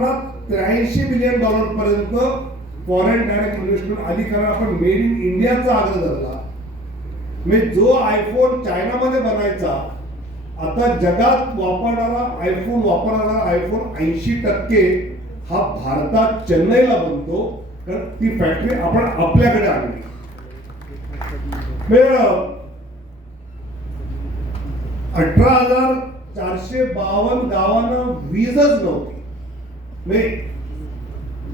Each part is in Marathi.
प्रमाणात त्र्याऐंशी बिलियन डॉलर पर्यंत फॉरेन डायरेक्ट इन्व्हेस्टमेंट आली कारण आपण मेड इन इंडियाचा आग्रह धरला. म्हणजे जो आयफोन चायनामध्ये बनायचा आता जगात वापरणारा आयफोन वापरणारा आयफोन ऐंशी टक्के हा भारतात चेन्नईला बनतो कारण ती फॅक्टरी आपण आपल्याकडे आणली. अठरा हजार चारशे बावन्न गावांना वीजच नव्हती. नाही.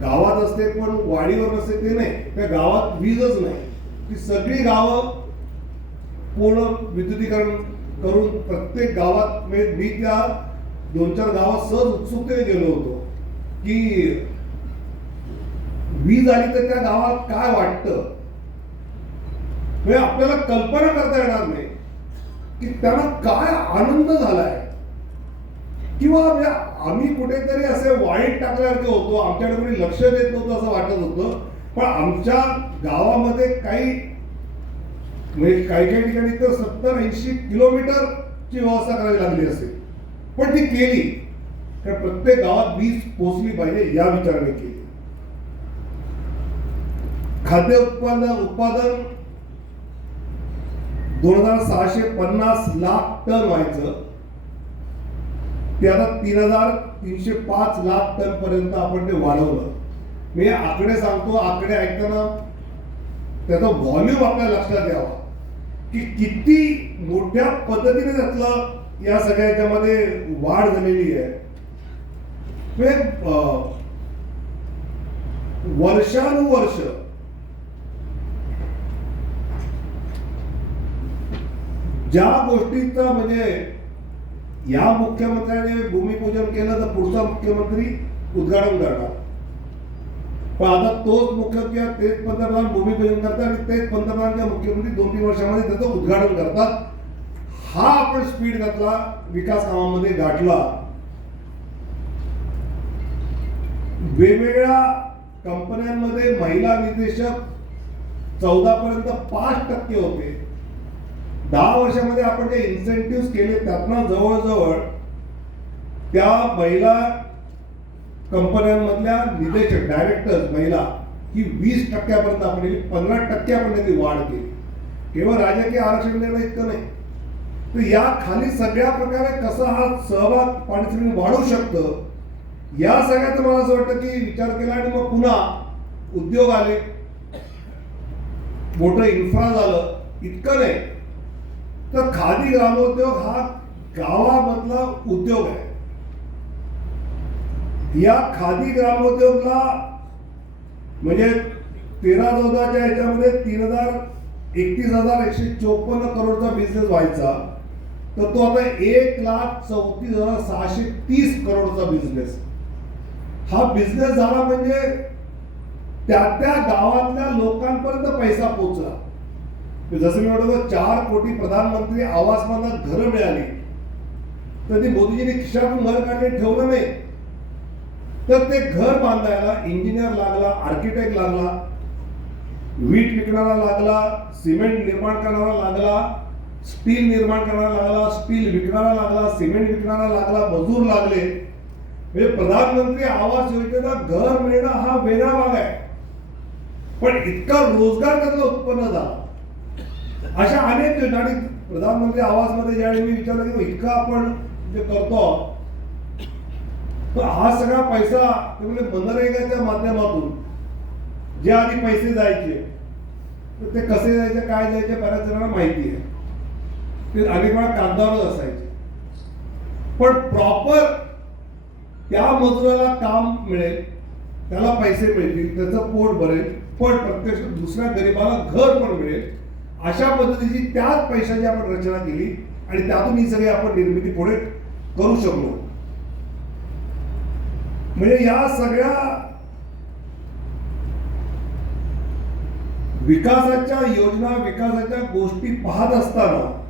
गावात असते पण वाडीवर नसते ते नाही. त्या गावात वीजच नाही. ती सगळी गावं पूर्ण विद्युतीकरण करून प्रत्येक गावात म्हणजे मी त्या दोन चार गावात सहज उत्सुकतेने गेलो होतो की वीज आली तर त्या गावात काय वाटतं? म्हणजे आपल्याला कल्पना करता येणार नाही की त्यांना काय आनंद झालाय. किंवा आम्ही कुठेतरी असे वाईट टाकल्यासारखे होतो आमच्याकडे कोणी लक्ष देत नव्हतं असं वाटत होतं. पण आमच्या गावामध्ये काही म्हणजे काही काही ठिकाणी तर सत्तर ऐंशी किलोमीटरची व्यवस्था करावी लागली असेल. पण ती केली. कारण प्रत्येक गावात वीज पोहोचली पाहिजे या विचाराने केली. खाद्य उत्पादन उत्पादन दोन हजार सहाशे पन्नास लाख टन व्हायचं. त्याला तीन हजार तीनशे पाच लाख टन पर्यंत आपण ते वाढवलं. मी आकडे सांगतो आकडे ऐकताना त्याचा व्हॉल्यूम आपल्या लक्षात यावा. की किती मोठ्या पद्धतीने त्यातलं या सगळ्या याच्यामध्ये वाढ झालेली आहे. म्हणजे, अं, वर्षानुवर्ष ज्या गोष्टीचा म्हणजे या मुख्यमंत्र्याने भूमिपूजन केलं तर पुढचा मुख्यमंत्री उद्घाटन करणार. पण आता तोच मुख्य किंवा तेच पंतप्रधान भूमिपूजन करतात आणि तेच पंतप्रधान किंवा मुख्यमंत्री दोन तीन वर्षामध्ये त्याचं उद्घाटन करतात. हा आपण स्पीड त्यातला विकास कामामध्ये गाठला. वेगवेगळ्या कंपन्यांमध्ये महिला निर्देशक चौदा पर्यंत पाच टक्के होते. दहा वर्षामध्ये आपण जे इन्सेंटिव्ह केले त्यातनं जवळजवळ त्या महिला कंपन्यांमधल्या निदेशक डायरेक्टर्स महिला ही वीस टक्क्यापर्यंत आपण गेली पंधरा टक्क्यापर्यंत ती वाढ केली. केवळ राजकीय आरक्षण देणं इतकं नाही. तर या खाली सगळ्या प्रकारे कसा हा सहभाग पाणी वाढू शकतं या सगळ्याचं मला असं वाटतं की विचार केला आणि मग पुन्हा उद्योग आले मोठं इन्फ्रा झालं इतकं नाही. तर खादी ग्रामोद्योग हा गावामधला उद्योग आहे. या खादी ग्रामोद्योगला म्हणजे तेरा चौदाच्या ह्याच्यामध्ये तीन हजार एकतीस हजार एकशे चोपन्न करोडचा बिझनेस व्हायचा. तर तो आता एक लाख चौतीस हजार सहाशे तीस करोडचा बिझनेस हा बिझनेस झाला म्हणजे त्या त्या गावातल्या लोकांपर्यंत पैसा पोहोचला. जसं मी म्हणतो चार कोटी प्रधानमंत्री आवास मधला घरं मिळाली. तर ती मोदीजींनी खिशातून घर काढले ठेवलं नाही. तर ते घर बांधायला इंजिनियर लागला आर्किटेक्ट लागला वीट विकणारा लागला सिमेंट निर्माण करणारा लागला स्टील निर्माण करणारा लागला स्टील विकणारा लागला सिमेंट विकणारा लागला मजूर लागले. म्हणजे प्रधानमंत्री आवास योजनेचा घर मिळणं हा वेगळा भाग आहे. पण इतका रोजगार त्यातला उत्पन्न झाला. अशा अनेक योजना आणि प्रधानमंत्री आवासमध्ये ज्यावेळी मी विचारलं की इतका आपण जे करतो तर हा सगळा पैसा मनरेगाच्या माध्यमातून जे आधी पैसे जायचे तर ते कसे जायचे काय जायचे बऱ्याच जणांना माहिती आहे. ते अनेक वेळा कागदावरच असायचे. पण प्रॉपर त्या मजुराला काम मिळेल त्याला पैसे मिळतील त्याचं पोट भरेल पण प्रत्यक्ष दुसऱ्या गरीबाला घर पण मिळेल अशा पद्धतीची त्याच पैशाची आपण रचना केली आणि त्यातून ही सगळी आपण निर्मिती पुढे करू शकलो. म्हणजे या सगळ्या विकासाच्या योजना विकासाच्या गोष्टी पाहत असताना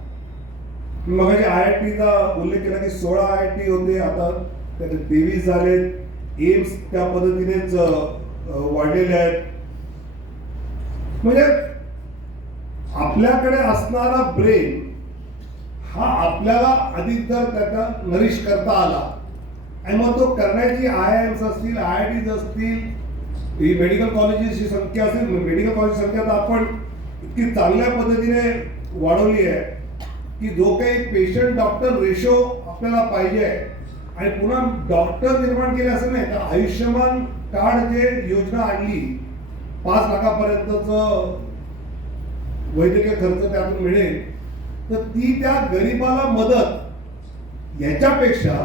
मग आय आय टीचा उल्लेख केला की सोळा आय आय टी होते. आता त्याचे तेवीस झालेत. एम्स त्या पद्धतीनेच वाढलेले आहेत. म्हणजे आपल्याकडे असणारा ब्रेन हा आपल्याला अधिक जर त्याचा नरिश करता आला. आणि मग तो करण्याची आय आय एम्स असतील आय आय टीज असतील ही मेडिकल कॉलेजेसची संख्या असेल मेडिकल कॉलेज संख्या तर आपण इतकी चांगल्या पद्धतीने वाढवली आहे की जो काही पेशंट डॉक्टर रेशो आपल्याला पाहिजे आहे. आणि पुन्हा डॉक्टर निर्माण केले असं नाही तर आयुष्यमान कार्ड जे योजना आणली. पाच लाखापर्यंतचं वैद्यकीय खर्च त्यातून मिळेल तर ती त्या गरीबाला मदत याच्यापेक्षा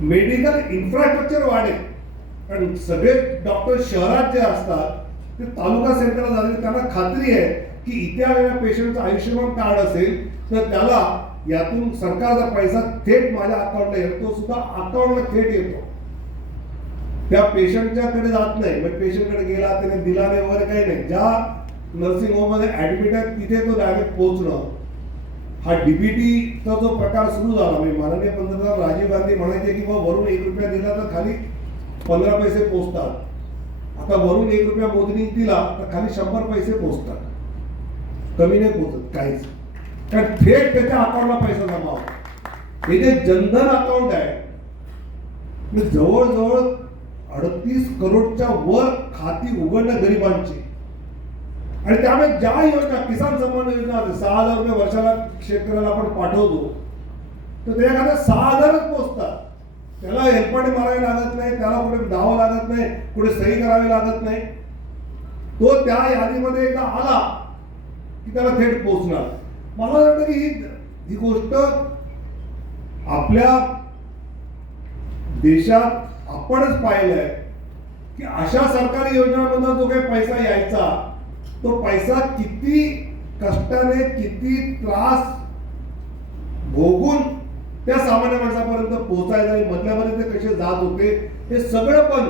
मेडिकल इन्फ्रास्ट्रक्चर वाढेल. कारण सगळे डॉक्टर शहरात जे असतात ते तालुका सेंटरला जातील त्यांना खात्री आहे की इथे आलेल्या पेशंटचं आयुष्यमान कार्ड असेल तर त्याला यातून सरकारचा पैसा थेट माझ्या अकाउंटला येतो तो सुद्धा अकाउंटला थेट येतो. त्या पेशंटच्याकडे जात नाही. मग पेशंटकडे गेला त्याने दिला नाही वगैरे काही नाही. ज्या नर्सिंग होममध्ये ऍडमिट आहे तिथे तो डायरेक्ट पोहोचणं हा डीबीटीचा जो प्रकार सुरू झाला म्हणजे माननीय पंतप्रधान राजीव गांधी म्हणायचे की बा वरून एक रुपया दिला तर खाली पंधरा पैसे पोचतात आता वरून एक रुपया मोदींनी दिला तर खाली शंभर पैसे पोचतात कमी नाही पोचत काहीच. कारण थेट त्याच्या अकाउंटला पैसा जमा होतो. हे जे जनधन अकाउंट आहे म्हणजे जवळजवळ अडतीस करोडच्या वर खाती उघडणं गरिबांची. आणि त्यामुळे ज्या योजना किसान सन्मान योजना सहा हजार रुपये वर्षाला शेतकऱ्याला आपण पाठवतो तर ते एखाद्या सहा हजारच पोचतात त्याला हेलपाटे मारावे लागत नाही त्याला कुठे धावं लागत नाही कुठे सही करावी लागत नाही. तो त्या यादीमध्ये एकदा आला की त्याला थेट पोचणार. मला वाटतं की ही ही गोष्ट आपल्या देशात आपणच पाहिलंय की अशा सरकारी योजनांमधून जो काही पैसा यायचा तो पैसा किती कष्टाने किती त्रास भोगून त्या सामान्य माणसापर्यंत पोहोचायला आणि मधल्यामध्ये ते कसे जात होते हे सगळं पण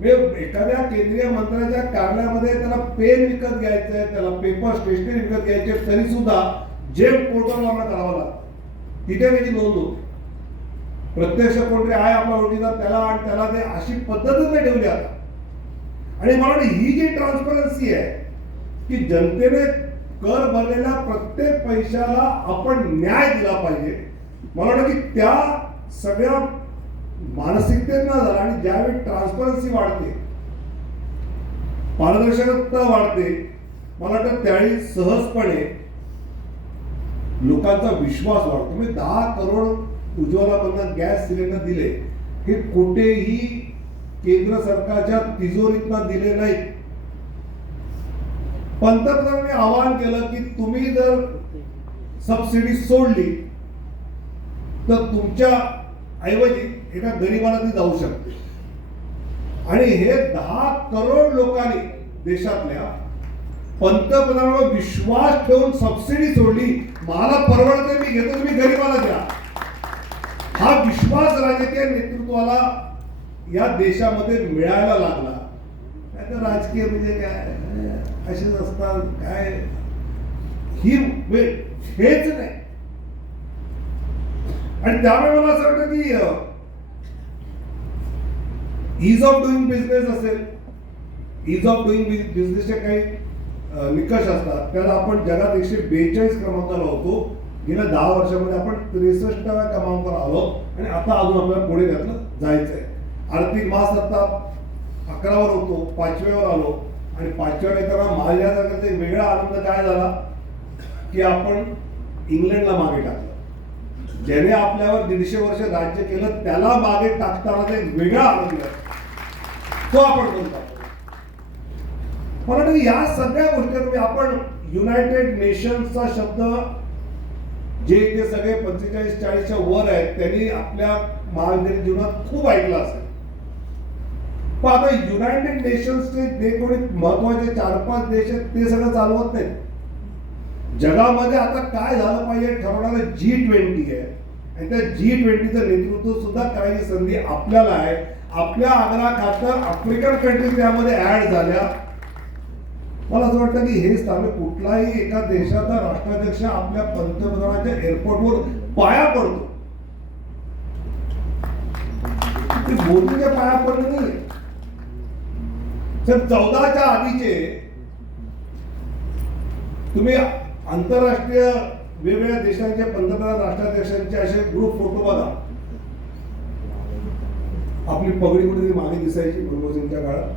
म्हणजे एखाद्या केंद्रीय मंत्र्याच्या कार्यालयामध्ये त्याला पेन विकत घ्यायचं आहे त्याला पेपर स्टेशनरी विकत घ्यायचे तरी सुद्धा जेम पोर्टल करावा लागतं. तिथे त्याची नोंद होते. प्रत्यक्ष कोणतरी आहे आपला ओळखीचा त्याला आणि त्याला ते अशी पद्धतच नाही ठेवली आता. आणि मला वाटतं ही जी ट्रान्सपरन्सी आहे की जनतेने कर भरलेल्या प्रत्येक पैशाला आपण न्याय दिला पाहिजे. मला वाटतं की त्या सगळ्या मानसिकतेत न झाला आणि ज्यावेळी ट्रान्सपरन्सी वाढते पारदर्शकता वाढते मला वाटतं त्यावेळी सहजपणे लोकांचा विश्वास वाढतो. म्हणजे दहा करोड उज्ज्वला गॅस सिलेंडर दिले हे कुठेही केंद्र सरकारच्या तिजोरीतनं दिले नाहीत. पंतप्रधानांनी आवाहन केलं की तुम्ही जर सबसिडी सोडली तर तुमच्या ऐवजी एका गरीबाला ती जाऊ शकते. आणि हे दहा करोड लोकांनी देशातल्या पंतप्रधानावर विश्वास ठेवून सबसिडी सोडली मला परवडते मी घेतो तुम्ही गरीबाला द्या. हा विश्वास राजकीय नेतृत्वाला या देशामध्ये मिळायला लागला. नाही तर राजकीय म्हणजे काय? असेच असतात. काय? ही हेच नाही. आणि त्यामुळे मला असं वाटतं की इज ऑफ डुईंग बिझनेस असेल. इज ऑफ डुईंग बिझनेसचे काही निकष असतात. त्याला आपण जगात एकशे बेचाळीस क्रमांकाला होतो. गेल्या दहा वर्षामध्ये आपण त्रेसष्टाव्या क्रमांकावर आलो. आणि आता अजून आपल्याला पुढे घातलं जायचं आहे आर्थिक महासत्ता अकरावर होतो पाचव्यावर आलो. आणि पाचव्यावर येताना माझ्या एक वेगळा आनंद काय झाला? की आपण इंग्लंडला मागे टाकलं. ज्याने आपल्यावर दीडशे वर्ष राज्य केलं त्याला मागे टाकताना एक वेगळा आनंद. आहे तो आपण करू टाकतो. या सगळ्या गोष्टी आपण युनायटेड नेशन्सचा शब्द जे ते सगळे पंचेचाळीस चाळीसच्या वर आहेत त्यांनी आपल्या महाविद्यालयीन जीवनात खूप ऐकला असेल. पण आता युनायटेड नेशन्सचे जे कोणी महत्त्वाचे चार पाच देश आहेत ते सगळं चालवत नाहीत. जगामध्ये आता काय झालं पाहिजे ठरवणारं जी ट्वेंटी आहे. आणि त्या जी ट्वेंटीचं नेतृत्व सुद्धा करायची संधी आपल्याला आहे. आपल्या आग्रा खातर आफ्रिकन कंट्रीज त्यामध्ये ऍड झाल्या. मला असं वाटतं की हे स्थान कुठलाही एका देशाचा राष्ट्राध्यक्ष आपल्या पंतप्रधानाच्या एअरपोर्टवर पाया पडतो. ते मोदीच्या पाया पडले नाही तर चौदाच्या आधीचे तुम्ही आंतरराष्ट्रीय वेगवेगळ्या देशांचे पंतप्रधान राष्ट्राध्यक्षांचे असे ग्रुप फोटो बघा. आपली पगडी कुठेतरी मागे दिसायची मनमोहन सिंगच्या काळात.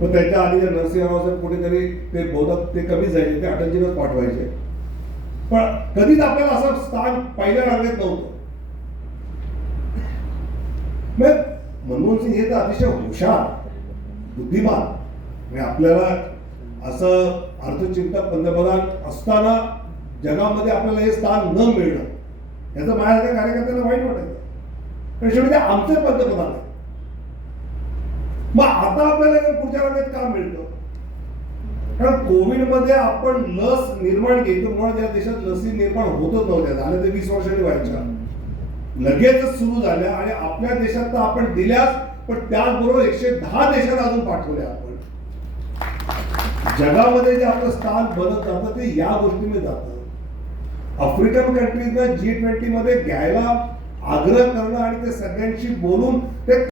पण त्याच्या आधी जे नरसिंहराव साहेब कुठेतरी ते बहुधा ते कमी जायचे ते अटलजीलाच पाठवायचे. पण कधीच आपल्याला असं स्थान पहिल्या रांगेत नव्हतं. मग मनमोहन सिंग हे तर अतिशय हुशार. बुद्धिमान. म्हणजे आपल्याला असं अर्थचिंतक पंतप्रधान असताना जगामध्ये आपल्याला हे स्थान न मिळणं याचं माझ्यासारख्या कार्यकर्त्यांना वाईट वाटायचं. पण म्हणजे शेवटी आमचे पंतप्रधान आहे मग आता आपल्याला हे पुढच्या वेळेत का मिळतं? कारण कोविडमध्ये आपण लस निर्माण केली तर मुळात या देशात लसी निर्माण होतच नव्हत्या. झाल्या ते वीस वर्षांनी व्हायच्या. लगेचच सुरू झाल्या आणि आपल्या देशात तर आपण दिल्यास पण त्याचबरोबर एकशे दहा देशात अजून पाठवल्या आपण. जगामध्ये जे आपलं स्थान बनत जातं ते या गोष्टीने जातं. आफ्रिकन कंट्रीजना जी ट्वेंटी मध्ये घ्यायला आग्रह करणं आणि ते सगळ्यांशी बोलून ते